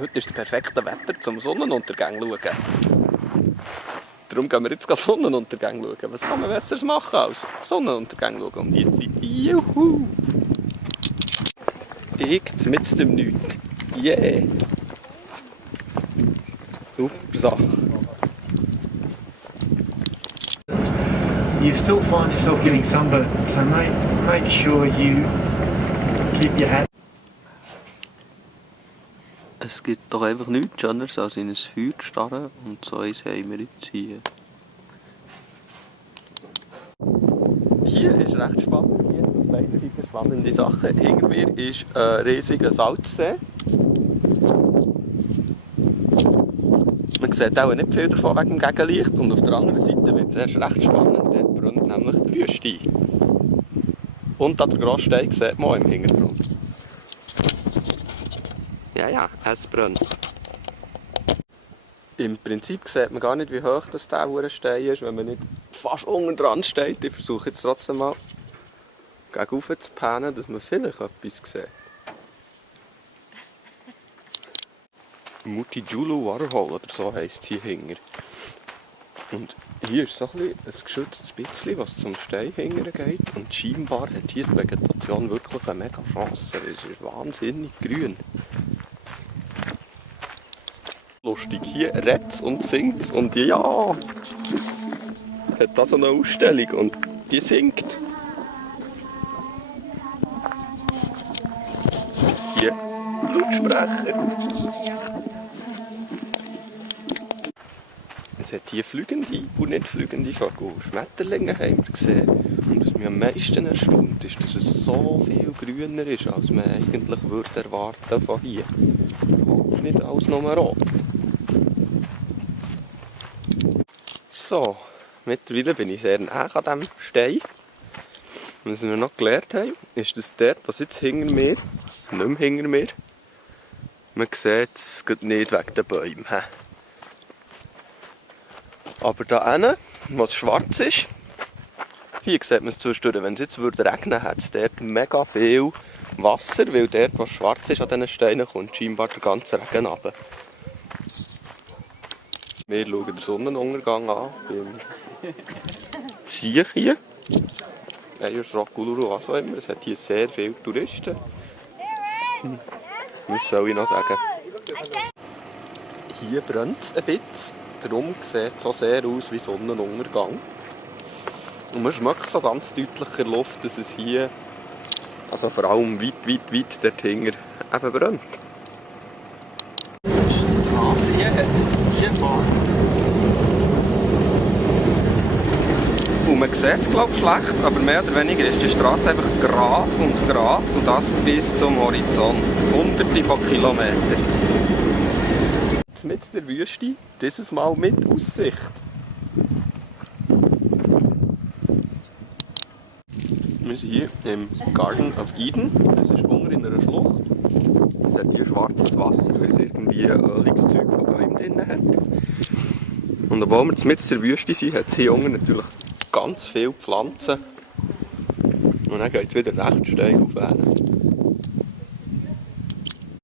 heute ist das perfekte Wetter zum Sonnenuntergang schauen. Darum gehen wir jetzt Sonnenuntergang schauen. Was kann man besseres machen als Sonnenuntergang schauen um die Zeit? Juhu! Ich mitten im Nichts. Yeah! Super Sache. You still find yourself getting sunburned, so make sure you keep your hat. Es gibt doch einfach nichts anderes als in ein Feuer zu starren und so eins haben wir jetzt hier. Hier ist recht spannend, hier auf beiden Seiten spannende Sachen. Hinter mir ist ein riesiger Salzsee. Man sieht auch nicht viel davon wegen dem Gegenlicht und auf der anderen Seite wird es erst recht spannend, dort brennt nämlich der Wüste. Und an der Grossstein sieht man auch im Hintergrund. Ja, es brennt. Im Prinzip sieht man gar nicht, wie hoch das der Stein ist, wenn man nicht fast unten dran steht. Ich versuche jetzt trotzdem mal gegen rauf zu pennen, dass man vielleicht etwas sieht. Mutijulu Waterhole oder so heisst es hier hinten. Und hier ist so ein geschütztes bisschen, was zum Stein hinten geht. Und scheinbar hat hier die Vegetation wirklich eine mega Chance. Es ist wahnsinnig grün. Lustig, hier redet's und singt's und ja! Es hat da so eine Ausstellung und die singt. Hier Lautsprecher. Es hat hier fliegende und nicht fliegende Vögel. Schmetterlinge haben wir gesehen. Und was mich am meisten erstaunt ist, dass es so viel grüner ist, als man eigentlich würde erwarten von hier. Nicht alles nur rot. So, mittlerweile bin ich sehr nah an diesem Stein. Was wir noch gelernt haben, ist, dass dort, was jetzt hinter mir, nicht mehr hinter mir, man sieht es nicht wegen den Bäumen. Aber da hinten, wo es schwarz ist, hier sieht man es zwischendurch. Wenn es jetzt regnen würde, hat es dort mega viel Wasser, weil dort, wo es schwarz ist an diesen Steinen, kommt scheinbar der ganze Regen runter. Wir schauen den Sonnenuntergang an beim Skier hier. Rokuluru, was auch immer. Es hat hier sehr viele Touristen. Was soll ich noch sagen? Hier brennt es ein bisschen. Darum sieht es so sehr aus wie Sonnenuntergang. Und man schmeckt so ganz deutlich in der Luft, dass es hier, also vor allem weit dort hinten eben brennt. Die Straße hier hat diese Farbe. Und man sieht es glaube ich schlecht, aber mehr oder weniger ist die Straße einfach gerade und das bis zum Horizont. Hunderte von Kilometern. Mit der Wüste, dieses Mal mit Aussicht. Wir sind hier im Garden of Eden. Das ist unten in einer Schlucht. Es hat hier schwarzes Wasser, weil es irgendwie öliges Zeug von Bäumen drin hat. Und obwohl wir mitten in der Wüste sind, hat es hier unten natürlich ganz viele Pflanzen. Und dann geht es wieder recht steil auf.